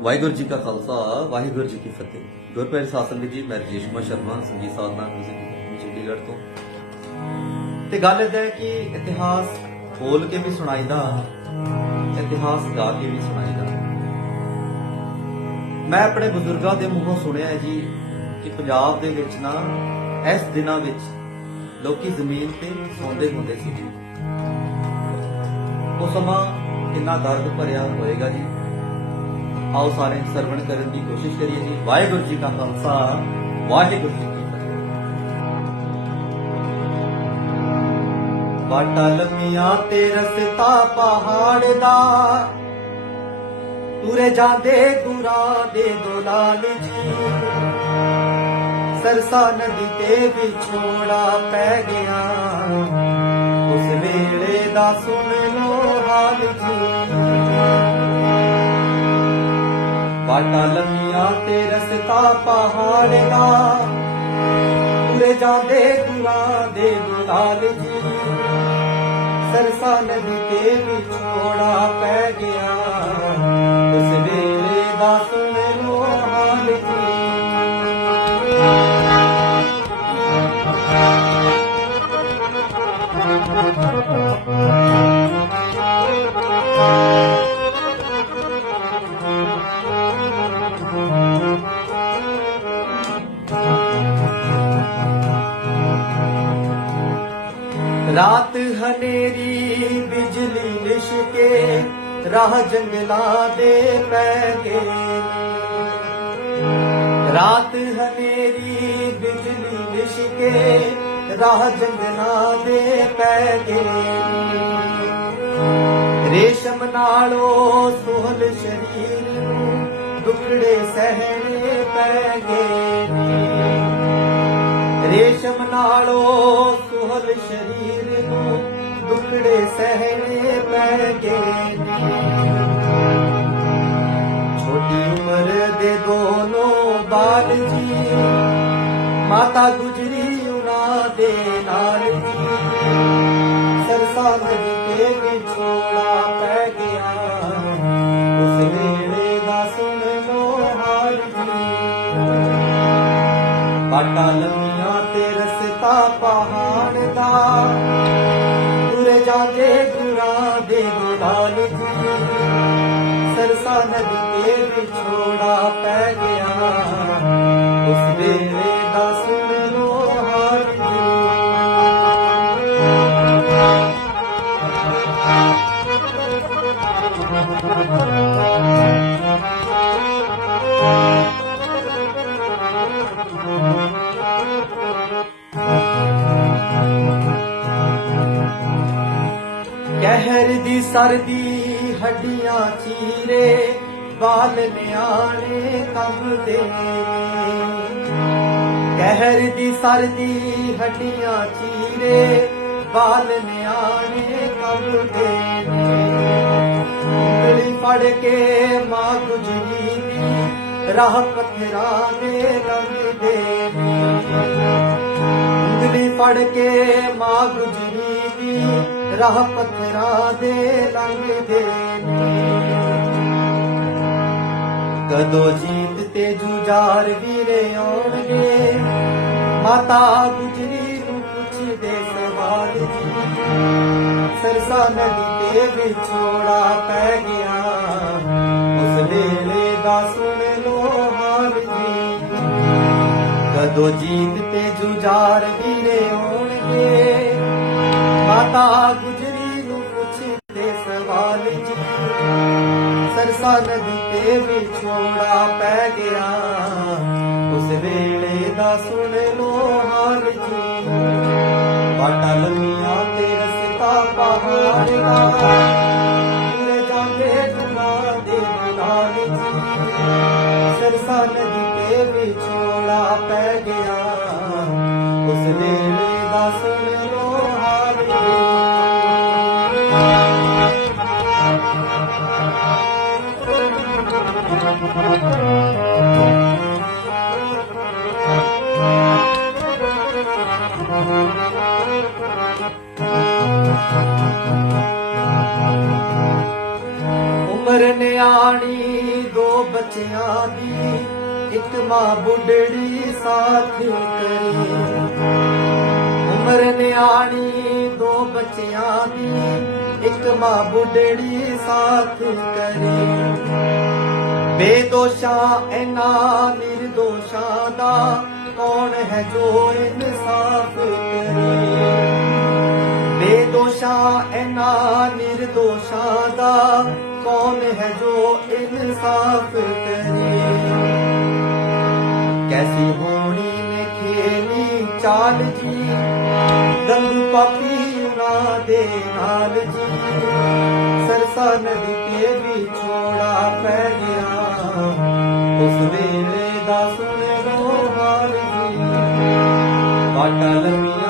ਵਾਹਿਗੁਰੂ ਜੀ ਕਾ ਖਾਲਸਾ, ਵਾਹਿਗੁਰੂ ਜੀ ਕੀ ਫਤਿਹ। ਗੁਰਪ੍ਰੀਤ ਸਾਸਨ ਜੀ, ਮੈਂ ਰਜੇਸ਼ ਕੁਮਾਰ ਸ਼ਰਮਾ, ਸੰਗੀਤ ਸਾਧਨਾ ਮਿਊਜ਼ਿਕ ਚੰਡੀਗੜ੍ਹ ਤੋਂ। ਤੇ ਗੱਲ ਇਹ ਹੈ ਕਿ ਇਤਿਹਾਸ ਬੋਲ ਕੇ ਵੀ ਸੁਣਾਈਦਾ, ਇਤਿਹਾਸ ਗਾ ਕੇ ਵੀ ਸੁਣਾਈਦਾ। ਮੈਂ ਆਪਣੇ ਬਜ਼ੁਰਗਾਂ ਦੇ ਮੂੰਹੋਂ ਸੁਣਿਆ ਹੈ ਜੀ ਕਿ ਪੰਜਾਬ ਦੇ ਵਿੱਚ ਨਾ, ਇਸ ਦਿਨਾਂ ਵਿੱਚ ਲੋਕੀ ਜ਼ਮੀਨ ਤੇ ਸੌਂਦੇ ਹੁੰਦੇ ਸੀ ਜੀ। ਉਹ ਸਮਾਂ ਕਿੰਨਾ ਦਰਦ ਭਰਿਆ ਹੋਏਗਾ ਜੀ। ਆਓ ਸਾਰੇ ਸਰਵਣ ਕਰਨ ਦੀ ਕੋਸ਼ਿਸ਼ ਕਰੀਏ ਜੀ। ਵਾਹਿਗੁਰੂ ਜੀ ਕਾ ਖਾਲਸਾ, ਵਾਹਿਗੁਰੂ ਜੀ ਕੀ ਫਤਿਹ। ਬਾਟਾ ਲੰਮੀਆਂ ਤੇ ਰਸਤਾ ਪਹਾੜ ਦਾ। ਤੁਰੇ ਜਾਂਦੇ ਗੁਰਾਂ ਦੇ ਦੁਲਾਲ ਜੀ। ਸਰਸਾ ਨਦੀ ਤੇ ਵਿਛੋੜਾ ਪੈ ਗਿਆ। ਉਸ ਵੇਲੇ ਦਾ ਸੁਣ ਲੋ ਹਾਲ ਜੀ। ਬਾਟਾ ਲੰਮੀਆਂ ਤੇ ਰਸਤਾ ਪਹਾੜ ਦਾ। ਤੁਰੇ ਜਾਂਦੇ ਗੁਰਾਂ ਦੇ ਗੁਲਾਲ ਜੀ। ਸਰਸਾ ਨਦੀ ਤੇ ਵਿਛੋੜਾ ਪੈ ਗਿਆ। ਉਸ ਵੇਲੇ ਦਾ ਸੁਣ ਲੋ ਹਾਲ ਜੀ। ਰਾਤ ਹਨੇਰੀ ਬਿਜਲੀ ਲਿਸ਼ਕੇ, ਰਾਹ ਜੰਗਲਾਂ ਦੇ ਪੈ ਗਏ ਰਾਤ ਹਨੇਰੀ ਬਿਜਲੀ ਲਿਸ਼ਕੇ, ਰਾਹ ਜੰਗਲਾਂ ਦੇ ਪੈ ਗਏ ਰੇਸ਼ਮ ਨਾਲੋਂ ਸੁਹਲ ਸ਼ਰੀਰ ਨੂੰ ਦੁਖੜੇ ਸਹਿਣੇ ਪੈ ਗਏ ਰੇਸ਼ਮ ਨਾਲੋਂ ਦੁਖੜੇ ਸਹਿਣੇ ਪੈ ਗਏ ਛੋਟੀ ਉਮਰ ਦੇ ਦੋਨੋਂ ਬਾਲ ਜੀ ਮਾਤਾ ਗੁਜਰੀ ਉਹਨਾਂ ਦੇ ਨਾਲ ਜੀ ਸਰਸਾ ਨਦੀ ਤੇ ਵਿਛੋੜਾ ਪੈ ਗਿਆ। ਉਸ ਵੇਲੇ ਦਾ ਸੁਣ ਲੋ ਹਾਲ ਜੀ। ਬਾਟਾ ਲੰਮੀਆਂ ਤੇ ਰਸਤਾ ਪਹਾੜ ਦਾ। ਸਰਦੀ ਹੱਡੀਆਂ ਚੀਰੇ, ਬਾਲ ਨਿਆਣੇ ਕੰਬਦੇ ਕਹਿਰ ਦੀ ਸਰਦੀ ਹੱਡੀਆਂ ਚੀਰੇ, ਬਾਲ ਨਿਆਣੇ ਕੰਬਦੇ ਉਂਗਲੀ ਫੜ ਕੇ ਮਾਂ ਗੁਜਰੀ ਦੀ ਰਾਹ ਪੱਥਰਾਂ ਦੇ ਲੰਘਦੇ ਉਂਗਲੀ ਫੜ ਕੇ ਮਾਂ ਗੁਜਰੀ ਦੀ ਰਾਹ ਪੱਥਰਾਂ ਦੇ ਲੰਘਦੇ ਕਦੋਂ ਜੀਤ ਤੇ ਜੁਝਾਰ ਵੀਰੇ ਆਉਣਗੇ? ਮਾਤਾ ਗੁਜਰੀ ਨੂੰ ਪੁੱਛਦੇ ਸਵਾਲ ਜੀ। ਸਰਸਾ ਨਦੀ ਤੇ ਵਿਛੋੜਾ ਪੈ ਗਿਆ। ਉਸ ਵੇਲੇ ਦਾ ਸੁਣ ਲੋ ਹਾਲ ਜੀ। ਕਦੋਂ ਜੀਤ ਤੇ ਜੁਝਾਰ ਵੀਰੇ ਹੋਣਗੇ ਮਾਤਾ ਗੁਜਰੀ ਨੂੰ ਪੁੱਛਦੇ ਸਵਾਲ ਜੀ। ਸਰਸਾ ਨਦੀ ਤੇ ਵਿਛੋੜਾ ਪੈ ਗਿਆ। ਉਸ ਵੇਲੇ ਦਾ ਸੁਣ ਲੋ ਹਾਲ ਜੀ। ਬਾਟਾ ਲੰਮੀਆਂ ਤੇ ਰਸਤਾ ਪਹਾੜ ਦਾ। ਤੁਰੇ ਜਾਂਦੇ ਗੁਨਾ ਦੇ ਨਾਲ ਜੀ। ਸਰਸਾ ਨਦੀ ਤੇ ਵਿਛੋੜਾ ਪੈ ਗਿਆ। ਉਸ ਵੇਲੇ ਉਮਰ ਨਿਆਣੀ, ਦੋ ਬੱਚਿਆਂ ਦੀ, ਇੱਕ ਮਾਂ ਬੁੱਢੜੀ ਸਾਥ ਕਰੇ। ਉਮਰ ਨਿਆਣੀ, ਦੋ ਬੱਚਿਆਂ ਦੀ, ਇੱਕ ਮਾਂ ਬੁੱਢੜੀ ਸਾਥ ਕਰੀ। ਬੇਦੋਸ਼ਾਂ, ਇਹਨਾਂ ਨਿਰਦੋਸ਼ਾਂ ਦਾ ਕੌਣ ਹੈ ਜੋ ਇਨਸਾਫ ਕਰੇ? ਬੇਦੋਸ਼ਾਂ, ਇਹਨਾਂ ਨਿਰਦੋਸ਼ਾਂ ਦਾ ਕੌਣ ਹੈ ਜੋ ਇਨਸਾਫ ਕਰੇ? ਕੈਸੀ ਹੋਣੀ ਨੇ ਖੇਲੀ ਚਾਲ ਜੀ? ਦੰਦੂ ਪਾਪੀ ਨਾ ਦੇ ਨਾਲ ਜੀ। ਸਰਸਾ ਨਦੀ ਤੇ ਵੀ ਛੋੜਾ ਪੈ Bartolomeo